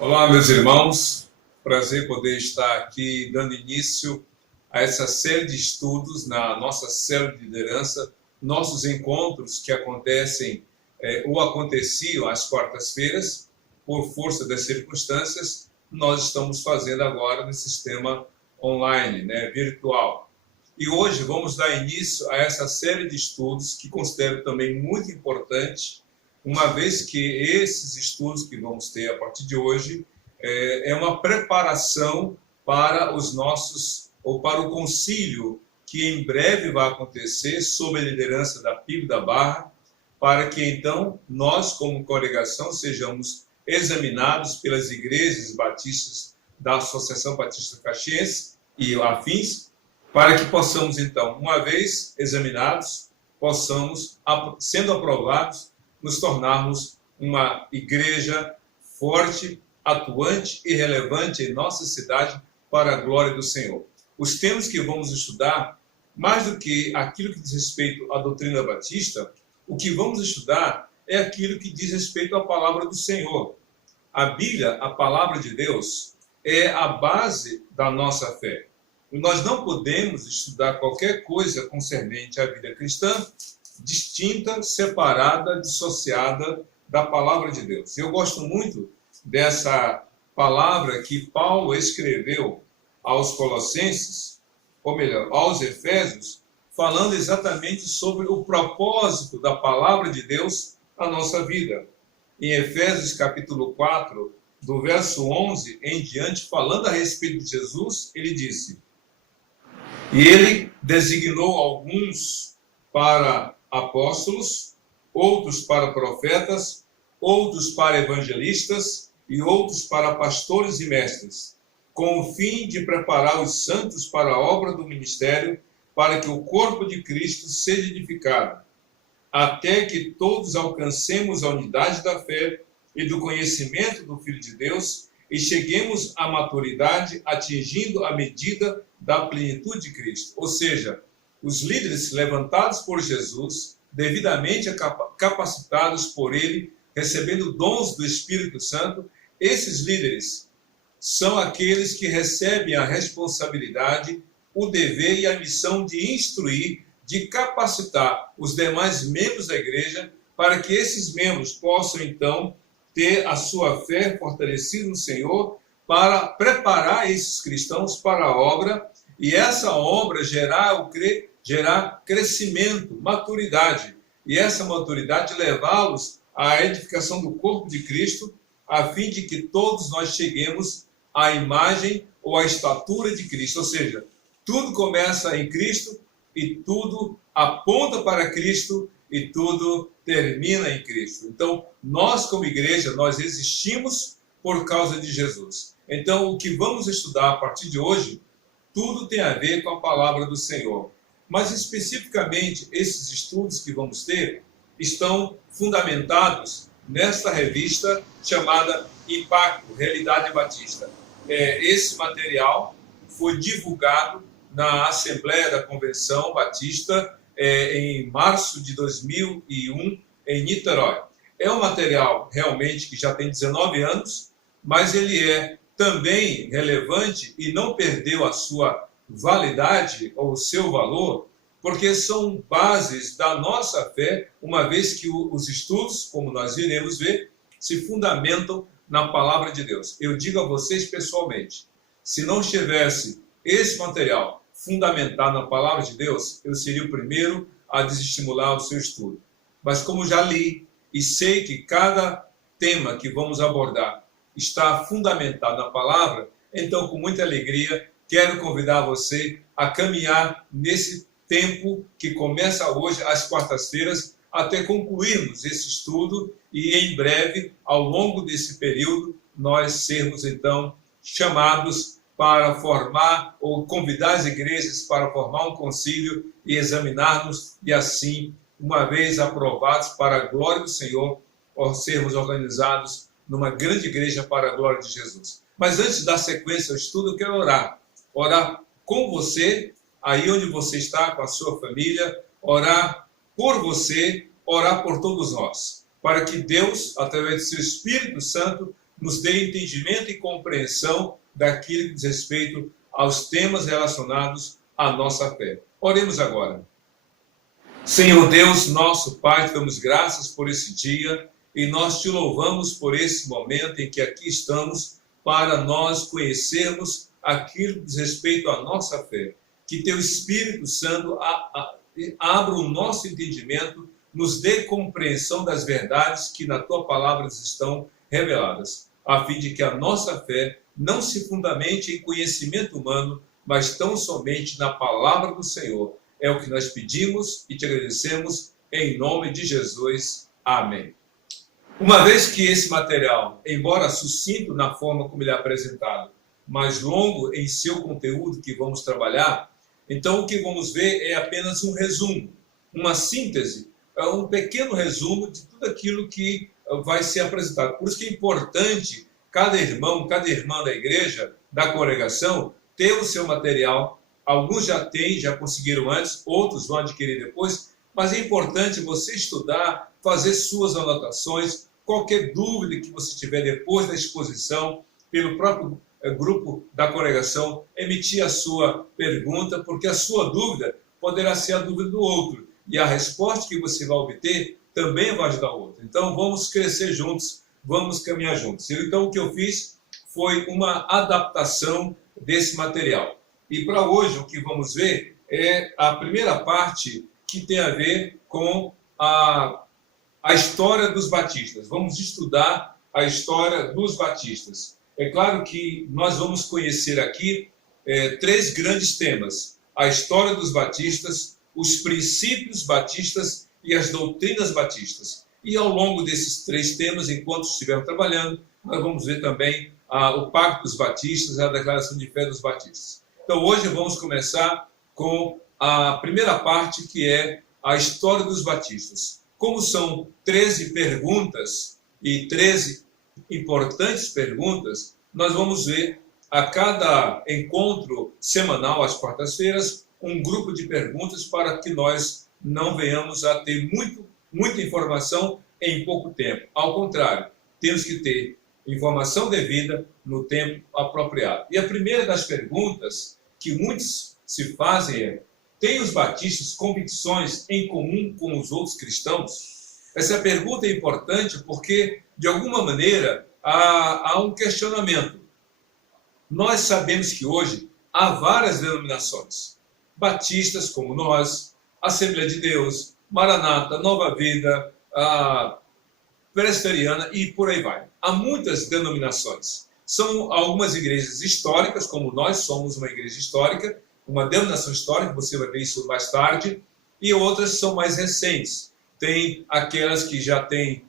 Olá, meus irmãos. Prazer poder estar aqui dando início a essa série de estudos na nossa célula de liderança, nossos encontros que acontecem ou aconteciam às quartas-feiras, por força das circunstâncias, nós estamos fazendo agora no sistema online, virtual. E hoje vamos dar início a essa série de estudos que considero também muito importante, uma vez que esses estudos que vamos ter a partir de hoje é uma preparação para os nossos, ou para o concílio que em breve vai acontecer sob a liderança da PIB da Barra, para que então nós, como congregação, sejamos examinados pelas igrejas batistas da Associação Batista Caxiense e afins, para que possamos então, uma vez examinados, possamos, sendo aprovados, nos tornarmos uma igreja forte, atuante e relevante em nossa cidade para a glória do Senhor. Os temas que vamos estudar, mais do que aquilo que diz respeito à doutrina batista, o que vamos estudar é aquilo que diz respeito à palavra do Senhor. A Bíblia, a palavra de Deus, é a base da nossa fé. Nós não podemos estudar qualquer coisa concernente à vida cristã distinta, separada, dissociada da palavra de Deus. Eu gosto muito dessa palavra que Paulo escreveu aos Colossenses, ou melhor, aos Efésios, falando exatamente sobre o propósito da palavra de Deus na nossa vida. Em Efésios capítulo 4, do verso 11 em diante, falando a respeito de Jesus, ele disse: "E ele designou alguns para apóstolos, outros para profetas, outros para evangelistas e outros para pastores e mestres, com o fim de preparar os santos para a obra do ministério, para que o corpo de Cristo seja edificado, até que todos alcancemos a unidade da fé e do conhecimento do Filho de Deus e cheguemos à maturidade, atingindo a medida da plenitude de Cristo." Ou seja, os líderes levantados por Jesus, devidamente capacitados por ele, recebendo dons do Espírito Santo, esses líderes são aqueles que recebem a responsabilidade, o dever e a missão de instruir, de capacitar os demais membros da igreja, para que esses membros possam, então, ter a sua fé fortalecida no Senhor, para preparar esses cristãos para a obra, e essa obra gerar crescimento, maturidade, e essa maturidade levá-los à edificação do corpo de Cristo, a fim de que todos nós cheguemos à imagem ou à estatura de Cristo. Ou seja, tudo começa em Cristo e tudo aponta para Cristo e tudo termina em Cristo. Então, nós como igreja, nós existimos por causa de Jesus. Então, o que vamos estudar a partir de hoje, tudo tem a ver com a palavra do Senhor. Mas, especificamente, esses estudos que vamos ter estão fundamentados nesta revista chamada Impacto, Realidade Batista. Esse material foi divulgado na Assembleia da Convenção Batista em março de 2001, em Niterói. É um material realmente que já tem 19 anos, mas ele é também relevante e não perdeu a sua validade ou o seu valor, porque são bases da nossa fé, uma vez que os estudos, como nós iremos ver, se fundamentam na palavra de Deus. Eu digo a vocês pessoalmente, se não estivesse esse material fundamentado na palavra de Deus, eu seria o primeiro a desestimular o seu estudo. Mas como já li e sei que cada tema que vamos abordar está fundamentado na palavra, então com muita alegria quero convidar você a caminhar nesse tempo que começa hoje, às quartas-feiras, até concluirmos esse estudo e em breve, ao longo desse período, nós sermos então chamados para formar ou convidar as igrejas para formar um concílio e examinarmos e assim, uma vez aprovados para a glória do Senhor, sermos organizados numa grande igreja para a glória de Jesus. Mas antes de dar sequência ao estudo, eu quero orar com você, aí onde você está, com a sua família, orar por você, orar por todos nós, para que Deus, através do seu Espírito Santo, nos dê entendimento e compreensão daquilo que diz respeito aos temas relacionados à nossa fé. Oremos agora. Senhor Deus, nosso Pai, te damos graças por esse dia e nós te louvamos por esse momento em que aqui estamos para nós conhecermos aquilo que diz respeito à nossa fé. Que teu Espírito Santo abra o nosso entendimento, nos dê compreensão das verdades que na tua palavra estão reveladas, a fim de que a nossa fé não se fundamente em conhecimento humano, mas tão somente na palavra do Senhor. É o que nós pedimos e te agradecemos em nome de Jesus. Amém. Uma vez que esse material, embora sucinto na forma como ele é apresentado, mas longo em seu conteúdo que vamos trabalhar, então o que vamos ver é apenas um resumo, uma síntese, um pequeno resumo de tudo aquilo que vai ser apresentado. Por isso que é importante cada irmão, cada irmã da igreja, da congregação, ter o seu material. Alguns já têm, já conseguiram antes, outros vão adquirir depois, mas é importante você estudar, fazer suas anotações, qualquer dúvida que você tiver depois da exposição, pelo próprio grupo da congregação, emitir a sua pergunta, porque a sua dúvida poderá ser a dúvida do outro, e a resposta que você vai obter também vai ajudar o outro. Então vamos crescer juntos, vamos caminhar juntos. Então o que eu fiz foi uma adaptação desse material. E para hoje o que vamos ver é a primeira parte que tem a ver com a história dos batistas. Vamos estudar a história dos batistas. É claro que nós vamos conhecer aqui três grandes temas: a história dos batistas, os princípios batistas e as doutrinas batistas. E ao longo desses três temas, enquanto estivermos trabalhando, nós vamos ver também o Pacto dos Batistas e a Declaração de Fé dos Batistas. Então hoje vamos começar com a primeira parte, que é a história dos batistas. Como são 13 perguntas e 13 importantes perguntas, nós vamos ver a cada encontro semanal, às quartas-feiras, um grupo de perguntas para que nós não venhamos a ter muita informação em pouco tempo. Ao contrário, temos que ter informação devida no tempo apropriado. E a primeira das perguntas que muitos se fazem é: têm os batistas convicções em comum com os outros cristãos? Essa pergunta é importante porque, de alguma maneira, há um questionamento. Nós sabemos que hoje há várias denominações. Batistas como nós, Assembleia de Deus, Maranata, Nova Vida, Presbiteriana e por aí vai. Há muitas denominações. São algumas igrejas históricas, como nós somos uma igreja histórica, uma denominação histórica, você vai ver isso mais tarde, e outras são mais recentes. Tem aquelas que já têm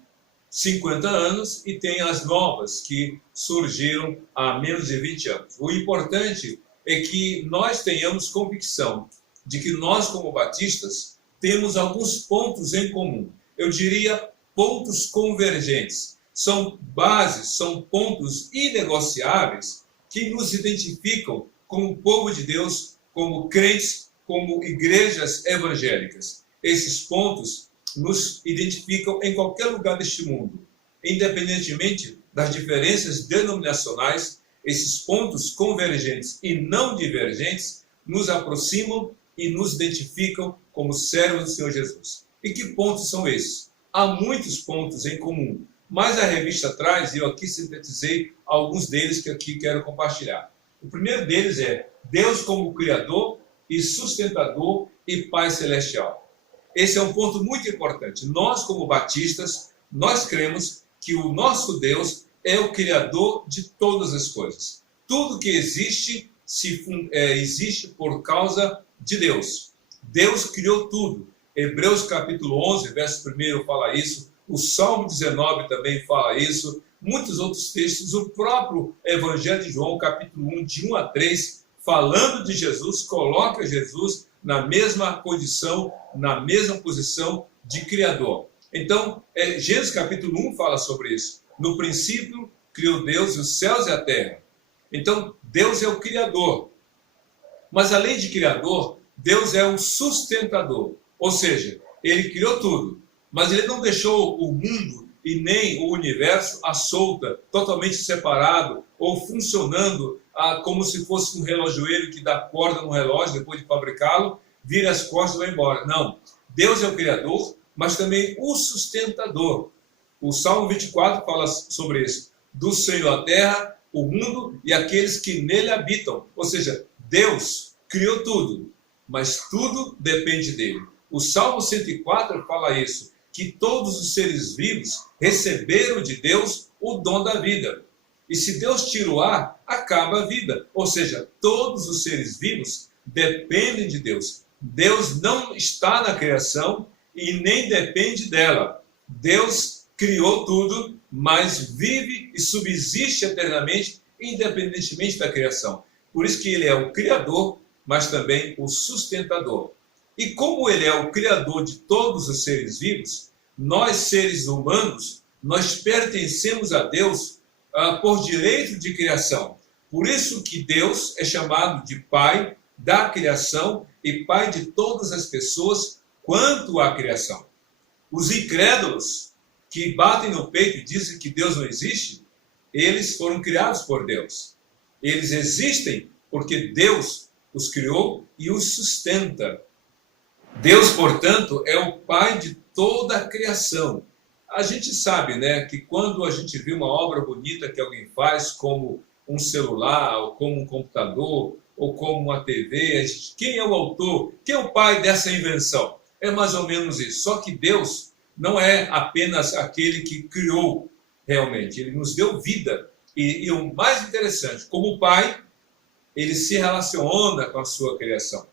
50 anos e tem as novas que surgiram há menos de 20 anos. O importante é que nós tenhamos convicção de que nós, como batistas, temos alguns pontos em comum. Eu diria pontos convergentes. São bases, são pontos inegociáveis que nos identificam como povo de Deus, como crentes, como igrejas evangélicas. Esses pontos nos identificam em qualquer lugar deste mundo. Independentemente das diferenças denominacionais, esses pontos convergentes e não divergentes nos aproximam e nos identificam como servos do Senhor Jesus. E que pontos são esses? Há muitos pontos em comum, mas a revista traz, e eu aqui sintetizei alguns deles que aqui quero compartilhar. O primeiro deles é Deus como Criador e sustentador e Pai Celestial. Esse é um ponto muito importante. Nós, como batistas, nós cremos que o nosso Deus é o Criador de todas as coisas. Tudo que existe, existe por causa de Deus. Deus criou tudo. Hebreus capítulo 11, verso 1 fala isso. O Salmo 19 também fala isso. Muitos outros textos. O próprio Evangelho de João, capítulo 1, de 1 a 3, falando de Jesus, coloca Jesus na mesma condição, na mesma posição de Criador. Então, Gênesis capítulo 1 fala sobre isso. No princípio, criou Deus os céus e a terra. Então, Deus é o Criador. Mas, além de Criador, Deus é o sustentador. Ou seja, Ele criou tudo, mas Ele não deixou o mundo e nem o universo à solta, totalmente separado, ou funcionando como se fosse um relojoeiro que dá corda no relógio depois de fabricá-lo, vira as costas e vai embora. Não. Deus é o Criador, mas também o sustentador. O Salmo 24 fala sobre isso. Do Senhor a terra, o mundo e aqueles que nele habitam. Ou seja, Deus criou tudo, mas tudo depende dele. O Salmo 104 fala isso, que todos os seres vivos receberam de Deus o dom da vida. E se Deus tira o ar, acaba a vida. Ou seja, todos os seres vivos dependem de Deus. Deus não está na criação e nem depende dela. Deus criou tudo, mas vive e subsiste eternamente, independentemente da criação. Por isso que ele é o Criador, mas também o sustentador. E como ele é o Criador de todos os seres vivos, nós, seres humanos, nós pertencemos a Deus por direito de criação. Por isso que Deus é chamado de Pai da criação e Pai de todas as pessoas quanto à criação. Os incrédulos que batem no peito e dizem que Deus não existe, eles foram criados por Deus. Eles existem porque Deus os criou e os sustenta. Deus, portanto, é o Pai de toda a criação. A gente sabe, né, que quando a gente vê uma obra bonita que alguém faz, como um celular, ou como um computador, ou como uma TV, quem é o autor? Quem é o pai dessa invenção? É mais ou menos isso. Só que Deus não é apenas aquele que criou realmente. Ele nos deu vida. E o mais interessante, como pai, ele se relaciona com a sua criação.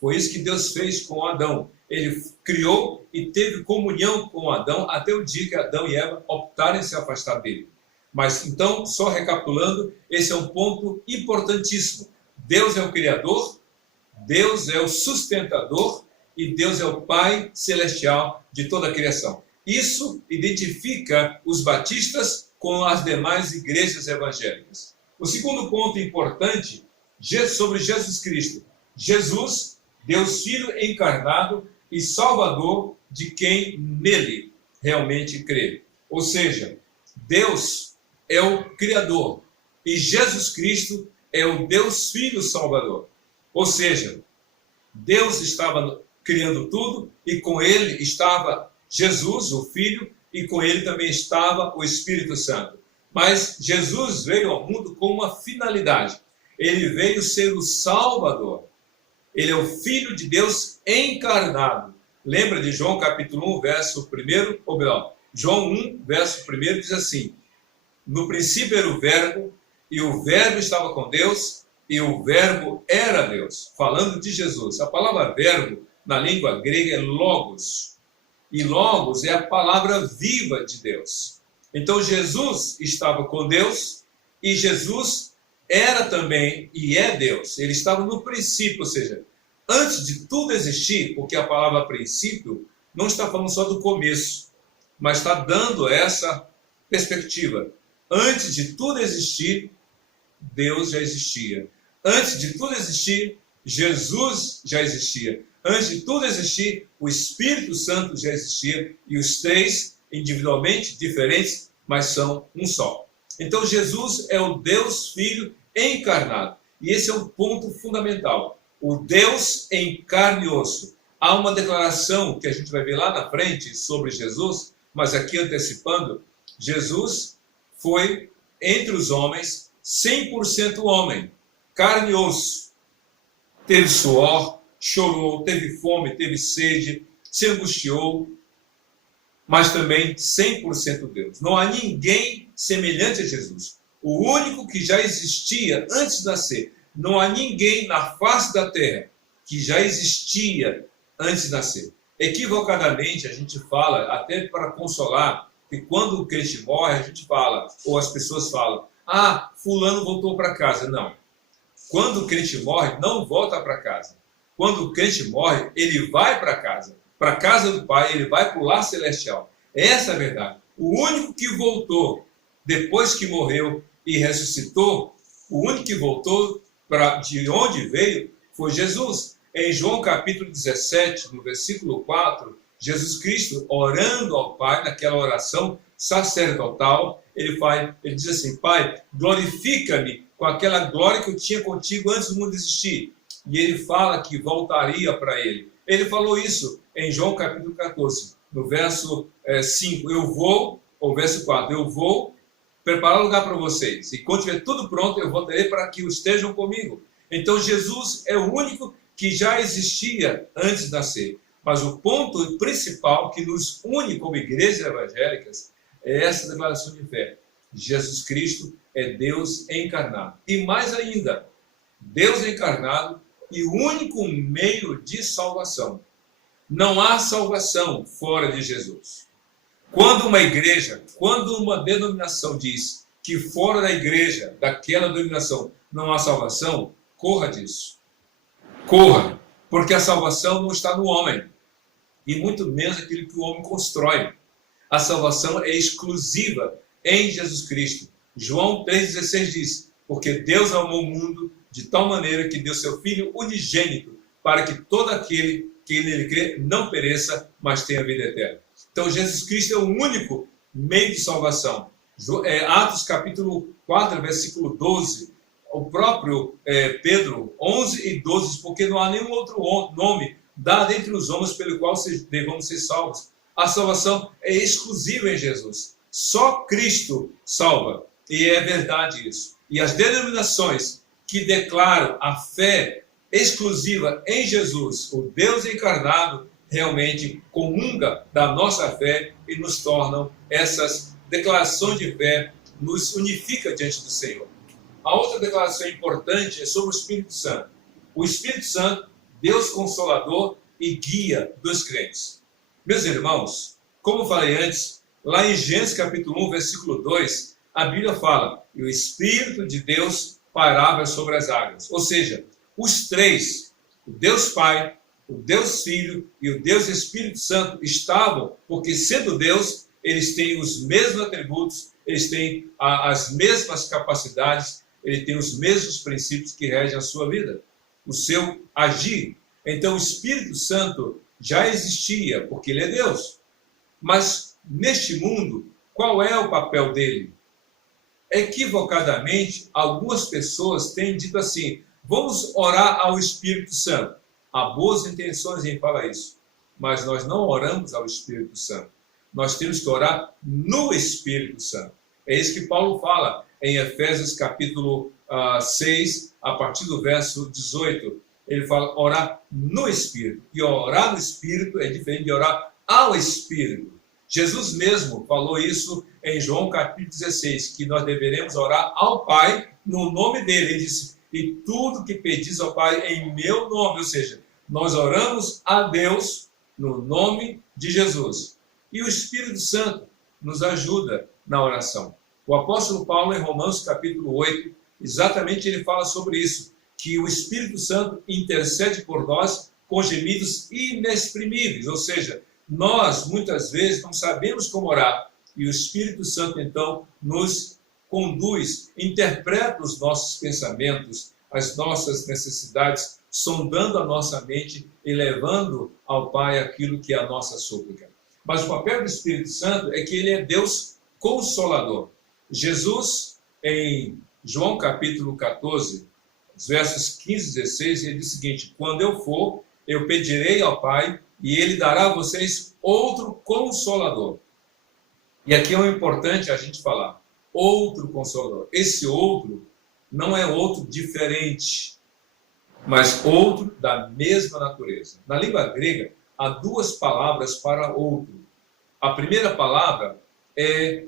Foi isso que Deus fez com Adão. Ele criou e teve comunhão com Adão até o dia que Adão e Eva optaram em se afastar dele. Mas então, só recapitulando, esse é um ponto importantíssimo. Deus é o Criador, Deus é o sustentador e Deus é o Pai celestial de toda a criação. Isso identifica os batistas com as demais igrejas evangélicas. O segundo ponto importante sobre Jesus Cristo. Jesus, Deus Filho encarnado e Salvador de quem nele realmente crê. Ou seja, Deus é o Criador e Jesus Cristo é o Deus Filho Salvador. Ou seja, Deus estava criando tudo e com ele estava Jesus, o Filho, e com ele também estava o Espírito Santo. Mas Jesus veio ao mundo com uma finalidade. Ele veio ser o Salvador. Ele é o Filho de Deus encarnado. Lembra de João capítulo 1, verso 1? Ou melhor, João 1, verso 1 diz assim: no princípio era o Verbo, e o Verbo estava com Deus, e o Verbo era Deus. Falando de Jesus. A palavra verbo, na língua grega, é logos. E logos é a palavra viva de Deus. Então Jesus estava com Deus, e Jesus era também e é Deus. Ele estava no princípio, ou seja, antes de tudo existir, porque a palavra princípio não está falando só do começo, mas está dando essa perspectiva. Antes de tudo existir, Deus já existia. Antes de tudo existir, Jesus já existia. Antes de tudo existir, o Espírito Santo já existia. E os três, individualmente diferentes, mas são um só. Então Jesus é o Deus Filho encarnado. E esse é um ponto fundamental. O Deus em carne e osso. Há uma declaração que a gente vai ver lá na frente sobre Jesus, mas aqui antecipando, Jesus foi entre os homens 100% homem, carne e osso. Teve suor, chorou, teve fome, teve sede, se angustiou, mas também 100% Deus. Não há ninguém semelhante a Jesus. O único que já existia antes de nascer. Não há ninguém na face da terra que já existia antes de nascer. Equivocadamente, a gente fala, até para consolar, que quando o crente morre, a gente fala, ou as pessoas falam, fulano voltou para casa. Não. Quando o crente morre, não volta para casa. Quando o crente morre, ele vai para casa. Para a casa do Pai, ele vai para o lar celestial. Essa é a verdade. O único que voltou, depois que morreu e ressuscitou, o único que voltou de onde veio foi Jesus. Em João capítulo 17, no versículo 4, Jesus Cristo, orando ao Pai, naquela oração sacerdotal, ele diz assim: Pai, glorifica-me com aquela glória que eu tinha contigo antes do mundo existir. E ele fala que voltaria para ele. Ele falou isso em João capítulo 14, no verso 5. Ou verso 4, eu vou preparar lugar para vocês. E quando tiver tudo pronto, eu voltarei para que estejam comigo. Então Jesus é o único que já existia antes de nascer. Mas o ponto principal que nos une como igrejas evangélicas é essa declaração de fé. Jesus Cristo é Deus encarnado. E mais ainda, Deus encarnado e o único meio de salvação. Não há salvação fora de Jesus. Quando uma igreja, quando uma denominação diz que fora da igreja, daquela denominação, não há salvação, corra disso. Corra, porque a salvação não está no homem, e muito menos aquilo que o homem constrói. A salvação é exclusiva em Jesus Cristo. João 3,16 diz: porque Deus amou o mundo de tal maneira que deu seu Filho unigênito, para que todo aquele que nele crê não pereça, mas tenha vida eterna. Então Jesus Cristo é o único meio de salvação. Atos capítulo 4, versículo 12, o próprio Pedro 11 e 12 diz: porque não há nenhum outro nome dado entre os homens pelo qual devamos ser salvos. A salvação é exclusiva em Jesus. Só Cristo salva. E é verdade isso. E as denominações que declaram a fé exclusiva em Jesus, o Deus encarnado, realmente comunga da nossa fé e nos tornam essas declarações de fé, nos unifica diante do Senhor. A outra declaração importante é sobre o Espírito Santo. O Espírito Santo, Deus Consolador e guia dos crentes. Meus irmãos, como falei antes, lá em Gênesis capítulo 1, versículo 2, a Bíblia fala: e o Espírito de Deus pairava sobre as águas. Ou seja, os três, o Deus Pai, o Deus Filho e o Deus Espírito Santo estavam, porque sendo Deus, eles têm os mesmos atributos, eles têm as mesmas capacidades, eles têm os mesmos princípios que regem a sua vida, o seu agir. Então o Espírito Santo já existia, porque ele é Deus. Mas neste mundo, qual é o papel dele? Equivocadamente, algumas pessoas têm dito assim: vamos orar ao Espírito Santo. Há boas intenções em falar isso, mas nós não oramos ao Espírito Santo. Nós temos que orar no Espírito Santo. É isso que Paulo fala em Efésios capítulo 6, a partir do verso 18. Ele fala orar no Espírito. E orar no Espírito é diferente de orar ao Espírito. Jesus mesmo falou isso em João capítulo 16, que nós deveremos orar ao Pai no nome dele. Ele disse: e tudo que pedis ao Pai em meu nome. Ou seja, nós oramos a Deus no nome de Jesus. E o Espírito Santo nos ajuda na oração. O apóstolo Paulo, em Romanos capítulo 8, exatamente ele fala sobre isso, que o Espírito Santo intercede por nós com gemidos inexprimíveis. Ou seja, nós muitas vezes não sabemos como orar, e o Espírito Santo então nos conduz, interpreta os nossos pensamentos, as nossas necessidades, sondando a nossa mente e levando ao Pai aquilo que é a nossa súplica. Mas o papel do Espírito Santo é que ele é Deus Consolador. Jesus, em João capítulo 14, os versos 15 e 16, ele diz o seguinte: quando eu for, eu pedirei ao Pai, e ele dará a vocês outro Consolador. E aqui é importante a gente falar: outro Consolador. Esse outro não é outro diferente, mas outro da mesma natureza. Na língua grega, há duas palavras para outro. A primeira palavra é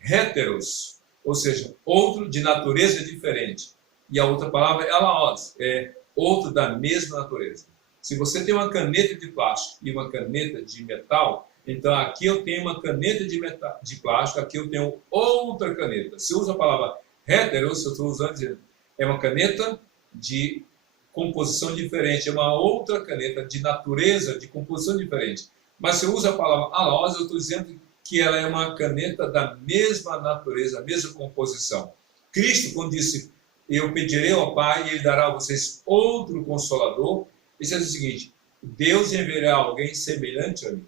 heteros, ou seja, outro de natureza diferente. E a outra palavra é alaos, é outro da mesma natureza. Se você tem uma caneta de plástico e uma caneta de metal, então aqui eu tenho uma caneta de plástico, aqui eu tenho outra caneta. Se eu uso a palavra heteros, eu estou usando, dizendo, é uma caneta de composição diferente, é uma outra caneta de natureza, de composição diferente. Mas se eu uso a palavra alaos, eu estou dizendo que ela é uma caneta da mesma natureza, a mesma composição. Cristo, quando disse: eu pedirei ao Pai e ele dará a vocês outro Consolador, ele diz o seguinte: Deus enviará alguém semelhante a mim.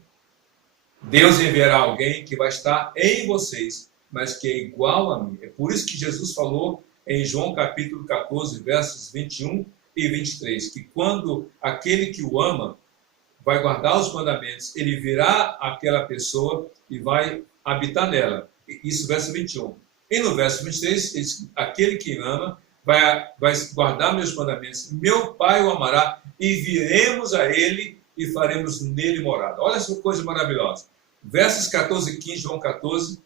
Deus enviará alguém que vai estar em vocês, mas que é igual a mim. É por isso que Jesus falou em João capítulo 14, versos 21 e 23, que quando aquele que o ama vai guardar os mandamentos, ele virá aquela pessoa e vai habitar nela. Isso, verso 21. E no verso 23, diz, aquele que ama vai guardar meus mandamentos, meu Pai o amará, e viremos a ele e faremos nele morada. Olha essa coisa maravilhosa. Versos 14 e 15, João 14,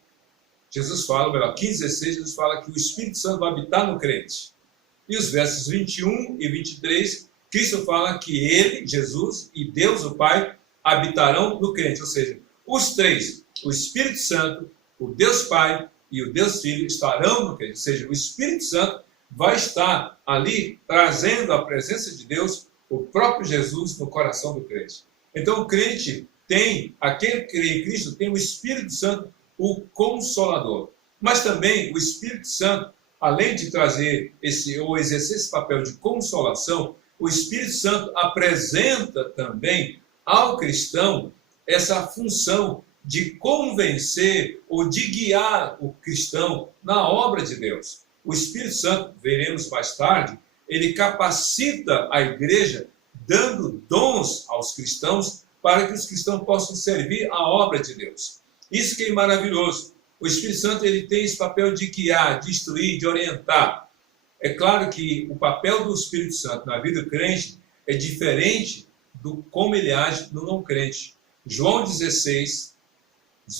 Jesus fala, melhor, 15 e 16, Jesus fala que o Espírito Santo vai habitar no crente. E os versos 21 e 23, Cristo fala que ele, Jesus e Deus, o Pai, habitarão no crente. Ou seja, os três, o Espírito Santo, o Deus Pai e o Deus Filho estarão no crente. Ou seja, o Espírito Santo vai estar ali trazendo a presença de Deus, o próprio Jesus, no coração do crente. Então o crente tem, aquele que crê em Cristo, tem o Espírito Santo, o Consolador. Mas também o Espírito Santo, além de trazer ou exercer esse papel de consolação, o Espírito Santo apresenta também ao cristão essa função de convencer ou de guiar o cristão na obra de Deus. O Espírito Santo, veremos mais tarde, ele capacita a igreja, dando dons aos cristãos para que os cristãos possam servir a obra de Deus. Isso que é maravilhoso. O Espírito Santo ele tem esse papel de guiar, de instruir, de orientar. É claro que o papel do Espírito Santo na vida do crente é diferente do como ele age no não crente. João 16,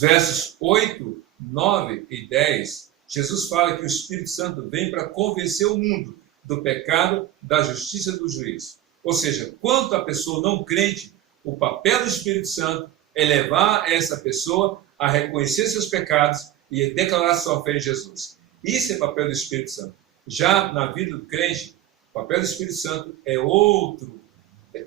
versos 8, 9 e 10, Jesus fala que o Espírito Santo vem para convencer o mundo do pecado, da justiça e do juízo. Ou seja, quanto à pessoa não crente, o papel do Espírito Santo é levar essa pessoa a reconhecer seus pecados e declarar sua fé em Jesus. Isso é papel do Espírito Santo. Já na vida do crente, o papel do Espírito Santo é outro,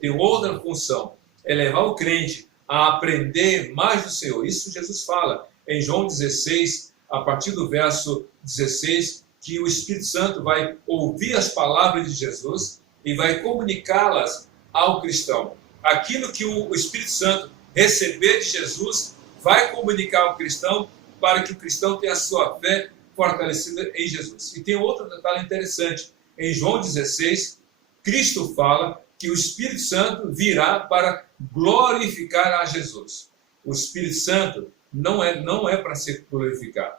tem outra função, é levar o crente a aprender mais do Senhor. Isso Jesus fala em João 16, a partir do verso 16, que o Espírito Santo vai ouvir as palavras de Jesus e vai comunicá-las ao cristão. Aquilo que o Espírito Santo receber de Jesus vai comunicar ao cristão para que o cristão tenha a sua fé fortalecida em Jesus. E tem outro detalhe interessante. Em João 16, Cristo fala que o Espírito Santo virá para glorificar a Jesus. O Espírito Santo não é para ser glorificado.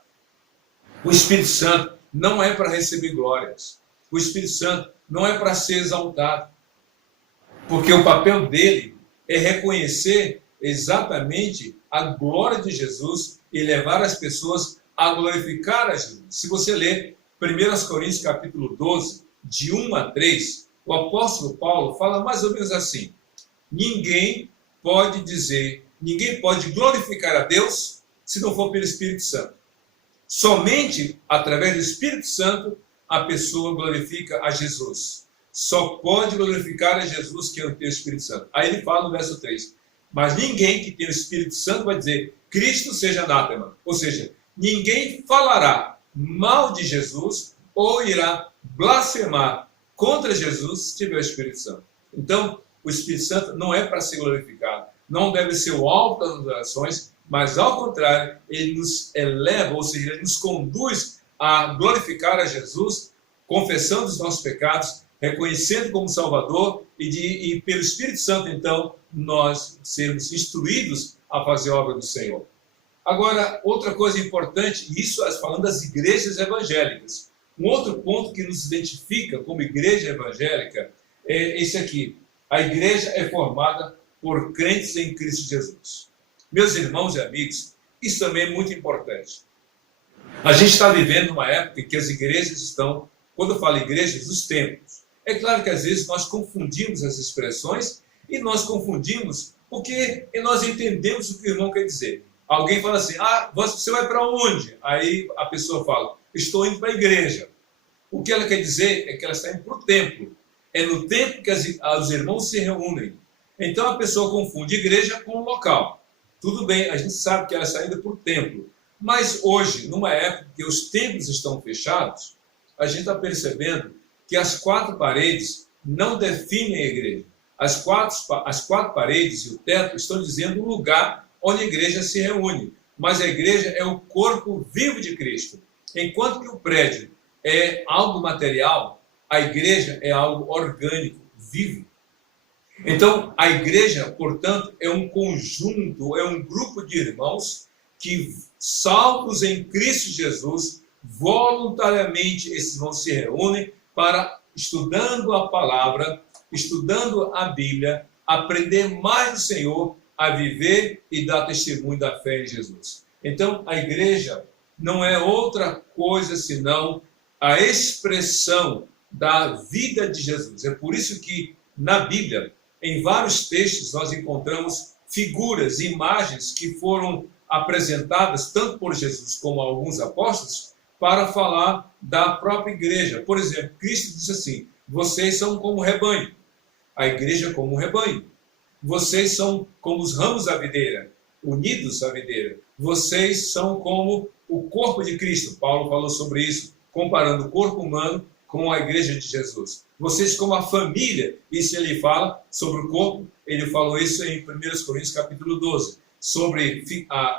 O Espírito Santo não é para receber glórias. O Espírito Santo não é para ser exaltado. Porque o papel dele é reconhecer exatamente a glória de Jesus e levar as pessoas a glorificar a Jesus. Se você ler 1 Coríntios capítulo 12, de 1 a 3, o apóstolo Paulo fala mais ou menos assim: ninguém pode glorificar a Deus se não for pelo Espírito Santo. Somente através do Espírito Santo a pessoa glorifica a Jesus. Só pode glorificar a Jesus quem tem o Espírito Santo. Aí ele fala no verso 3, mas ninguém que tem o Espírito Santo vai dizer Cristo seja anátema. Ou seja, ninguém falará mal de Jesus ou irá blasfemar contra Jesus se tiver o Espírito Santo. Então, o Espírito Santo não é para ser glorificado, não deve ser o alvo das orações, mas ao contrário, ele nos eleva, ou seja, ele nos conduz a glorificar a Jesus, confessando os nossos pecados, reconhecendo como Salvador e pelo Espírito Santo, então, nós sermos instruídos a fazer a obra do Senhor. Agora, outra coisa importante, isso falando das igrejas evangélicas. Um outro ponto que nos identifica como igreja evangélica é esse aqui. A igreja é formada por crentes em Cristo Jesus. Meus irmãos e amigos, isso também é muito importante. A gente está vivendo uma época em que as igrejas estão, quando eu falo igrejas, os templos. É claro que às vezes nós confundimos as expressões e nós confundimos porque nós entendemos o que o irmão quer dizer. Alguém fala assim, você vai para onde? Aí a pessoa fala, estou indo para a igreja. O que ela quer dizer é que ela está indo para o templo. É no templo que os irmãos se reúnem. Então a pessoa confunde igreja com local. Tudo bem, a gente sabe que ela está indo para o templo. Mas hoje, numa época que os templos estão fechados, a gente está percebendo que as quatro paredes não definem a igreja. As quatro paredes e o teto estão dizendo o lugar onde a igreja se reúne. Mas a igreja é o corpo vivo de Cristo. Enquanto que o prédio é algo material, a igreja é algo orgânico, vivo. Então, a igreja, portanto, é um conjunto, é um grupo de irmãos que, salvos em Cristo Jesus, voluntariamente esses irmãos se reúnem para, estudando a palavra, estudando a Bíblia, aprender mais do Senhor, a viver e dar testemunho da fé em Jesus. Então, a igreja não é outra coisa senão a expressão da vida de Jesus. É por isso que, na Bíblia, em vários textos, nós encontramos figuras, imagens que foram apresentadas tanto por Jesus como alguns apóstolos para falar da própria igreja. Por exemplo, Cristo disse assim: vocês são como rebanho, a igreja como um rebanho. Vocês são como os ramos da videira, unidos à videira. Vocês são como o corpo de Cristo. Paulo falou sobre isso, comparando o corpo humano com a igreja de Jesus. Vocês como a família, isso ele fala sobre o corpo, ele falou isso em 1 Coríntios capítulo 12, sobre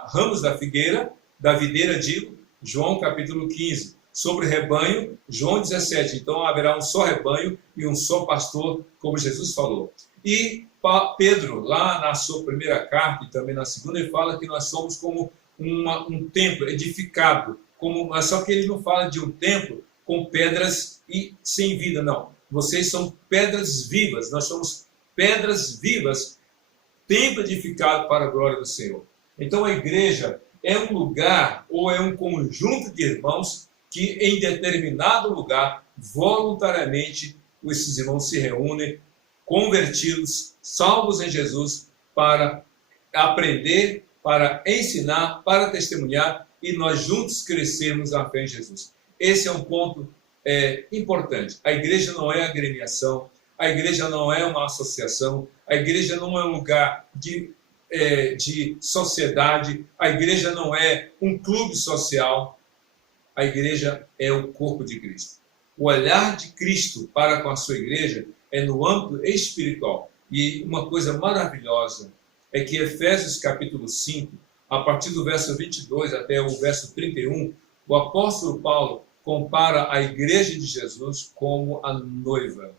ramos da figueira, da videira, digo, João capítulo 15, sobre rebanho, João 17, então haverá um só rebanho e um só pastor, como Jesus falou. E Pedro, lá na sua primeira carta e também na segunda, ele fala que nós somos como um templo edificado, mas só que ele não fala de um templo com pedras e sem vida, não. Vocês são pedras vivas, nós somos pedras vivas, templo edificado para a glória do Senhor. Então a igreja é um lugar ou é um conjunto de irmãos que em determinado lugar, voluntariamente, esses irmãos se reúnem, convertidos, salvos em Jesus, para aprender, para ensinar, para testemunhar e nós juntos crescermos na fé em Jesus. Esse é um ponto importante. A igreja não é agremiação, a igreja não é uma associação, a igreja não é um lugar de sociedade, a igreja não é um clube social, a igreja é o corpo de Cristo. O olhar de Cristo para com a sua igreja é no âmbito espiritual. E uma coisa maravilhosa é que Efésios capítulo 5, a partir do verso 22 até o verso 31, o apóstolo Paulo compara a igreja de Jesus como a noiva.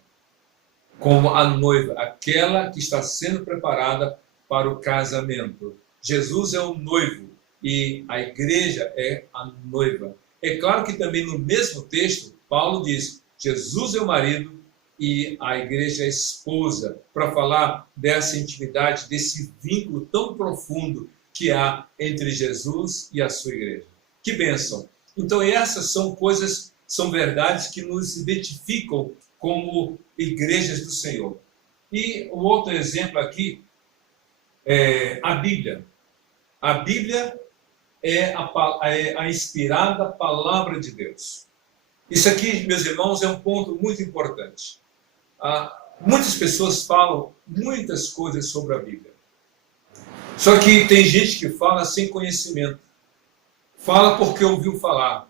Como a noiva, aquela que está sendo preparada para o casamento. Jesus é o noivo e a igreja é a noiva. É claro que também no mesmo texto, Paulo diz, Jesus é o marido e a igreja é a esposa, para falar dessa intimidade, desse vínculo tão profundo que há entre Jesus e a sua igreja. Que bênção! Então essas são coisas, são verdades que nos identificam como igrejas do Senhor. E o outro exemplo aqui é a Bíblia. A Bíblia é a inspirada palavra de Deus. Isso aqui, meus irmãos, é um ponto muito importante. Muitas pessoas falam muitas coisas sobre a Bíblia. Só que tem gente que fala sem conhecimento. Fala porque ouviu falar.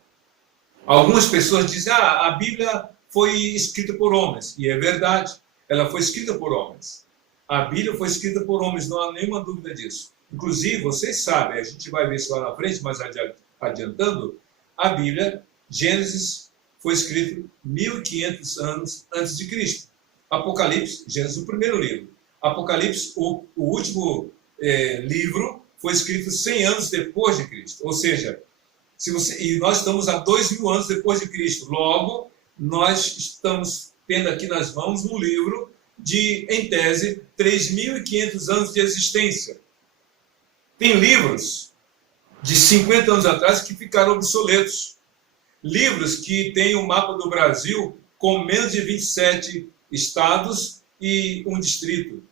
Algumas pessoas dizem, a Bíblia foi escrita por homens. E é verdade, ela foi escrita por homens. A Bíblia foi escrita por homens, não há nenhuma dúvida disso. Inclusive, vocês sabem, a gente vai ver isso lá na frente, mas adiantando, a Bíblia, Gênesis, foi escrito 1500 anos antes de Cristo. Apocalipse, Gênesis, o primeiro livro. Apocalipse, o último livro, foi escrito 100 anos depois de Cristo. Ou seja, e nós estamos a 2000 anos depois de Cristo. Logo, nós estamos tendo aqui nas mãos um livro de, em tese, 3.500 anos de existência. Tem livros de 50 anos atrás que ficaram obsoletos. Livros que têm o mapa do Brasil com menos de 27 estados e um distrito.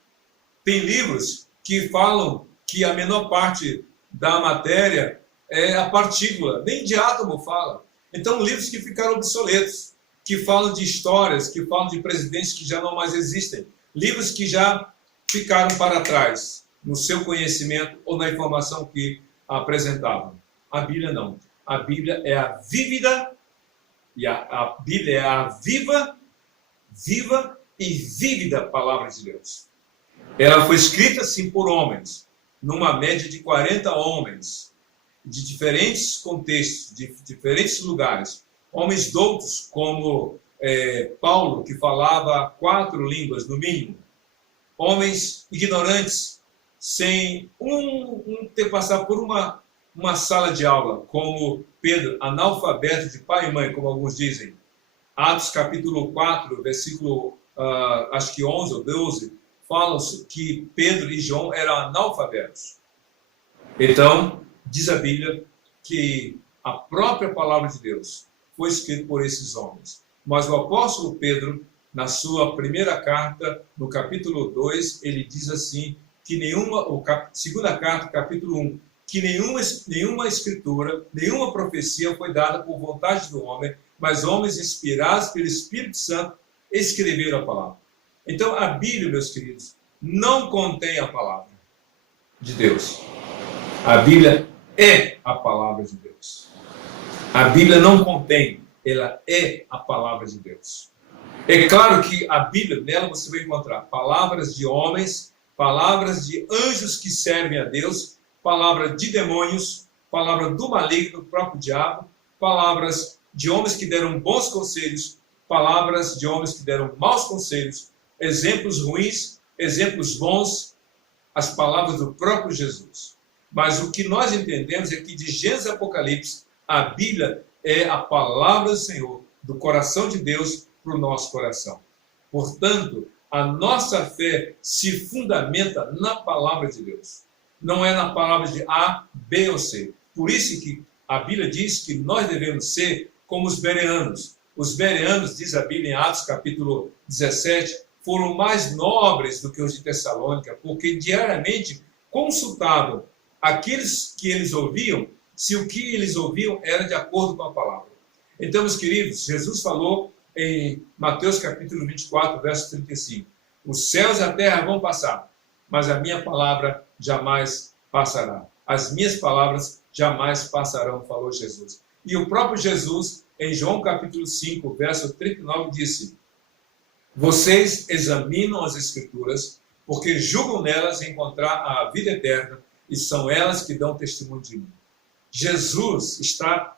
Tem livros que falam que a menor parte da matéria é a partícula, nem de átomo fala. Então, livros que ficaram obsoletos, que falam de histórias, que falam de presidentes que já não mais existem. Livros que já ficaram para trás no seu conhecimento ou na informação que apresentavam. A Bíblia não. A Bíblia é a vívida, e a Bíblia é a viva e vívida palavra de Deus. Ela foi escrita, sim, por homens, numa média de 40 homens, de diferentes contextos, de diferentes lugares. Homens doutos, como Paulo, que falava 4 línguas no mínimo. Homens ignorantes, sem ter passado por uma sala de aula, como Pedro, analfabeto de pai e mãe, como alguns dizem. Atos capítulo 4, versículo, acho que 11 ou 12, falam que Pedro e João eram analfabetos. Então, diz a Bíblia que a própria palavra de Deus foi escrita por esses homens. Mas o apóstolo Pedro, na sua primeira carta, no capítulo 2, ele diz assim, que segunda carta, capítulo 1, que nenhuma escritura, nenhuma profecia foi dada por vontade do homem, mas homens inspirados pelo Espírito Santo escreveram a palavra. Então, a Bíblia, meus queridos, não contém a palavra de Deus. A Bíblia é a palavra de Deus. A Bíblia não contém, ela é a palavra de Deus. É claro que a Bíblia, nela você vai encontrar palavras de homens, palavras de anjos que servem a Deus, palavra de demônios, palavra do maligno, do próprio diabo, palavras de homens que deram bons conselhos, palavras de homens que deram maus conselhos, exemplos ruins, exemplos bons, as palavras do próprio Jesus. Mas o que nós entendemos é que de Gênesis a Apocalipse, a Bíblia é a palavra do Senhor, do coração de Deus para o nosso coração. Portanto, a nossa fé se fundamenta na palavra de Deus. Não é na palavra de A, B ou C. Por isso que a Bíblia diz que nós devemos ser como os bereanos. Os bereanos, diz a Bíblia em Atos capítulo 17, foram mais nobres do que os de Tessalônica, porque diariamente consultavam aqueles que eles ouviam, se o que eles ouviam era de acordo com a palavra. Então, meus queridos, Jesus falou em Mateus capítulo 24, verso 35, os céus e a terra vão passar, mas a minha palavra jamais passará. As minhas palavras jamais passarão, falou Jesus. E o próprio Jesus, em João capítulo 5, verso 39, disse, vocês examinam as Escrituras, porque julgam nelas encontrar a vida eterna, e são elas que dão testemunho de mim. Jesus está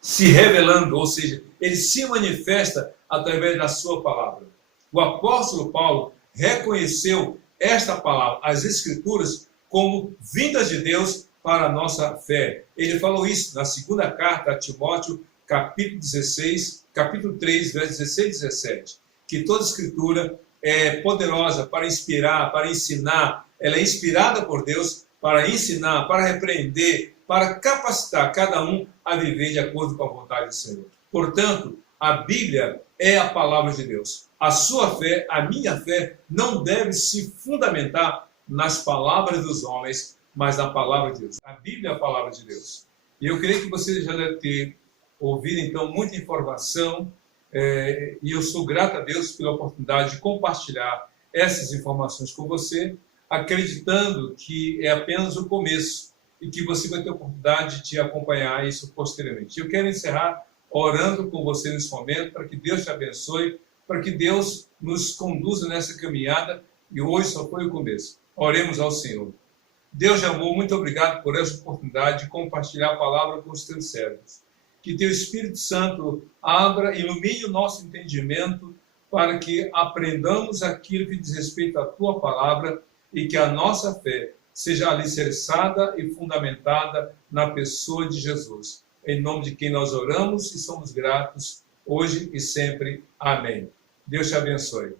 se revelando, ou seja, ele se manifesta através da sua palavra. O apóstolo Paulo reconheceu esta palavra, as Escrituras, como vindas de Deus para a nossa fé. Ele falou isso na segunda carta a Timóteo, capítulo 3, versos 16 e 17, que toda Escritura é poderosa para inspirar, para ensinar, ela é inspirada por Deus para ensinar, para repreender, para capacitar cada um a viver de acordo com a vontade do Senhor. Portanto, a Bíblia é a palavra de Deus. A sua fé, a minha fé, não deve se fundamentar nas palavras dos homens, mas na palavra de Deus. A Bíblia é a palavra de Deus. E eu creio que você já deve ter ouvido, então, muita informação, e eu sou grato a Deus pela oportunidade de compartilhar essas informações com você, acreditando que é apenas o começo e que você vai ter a oportunidade de acompanhar isso posteriormente. Eu quero encerrar orando com você nesse momento, para que Deus te abençoe, para que Deus nos conduza nessa caminhada, e hoje só foi o começo. Oremos ao Senhor. Deus de amor, muito obrigado por essa oportunidade de compartilhar a palavra com os teus servos. Que teu Espírito Santo abra, ilumine o nosso entendimento, para que aprendamos aquilo que diz respeito à tua palavra e que a nossa fé seja alicerçada e fundamentada na pessoa de Jesus. Em nome de quem nós oramos e somos gratos, hoje e sempre. Amém. Deus te abençoe.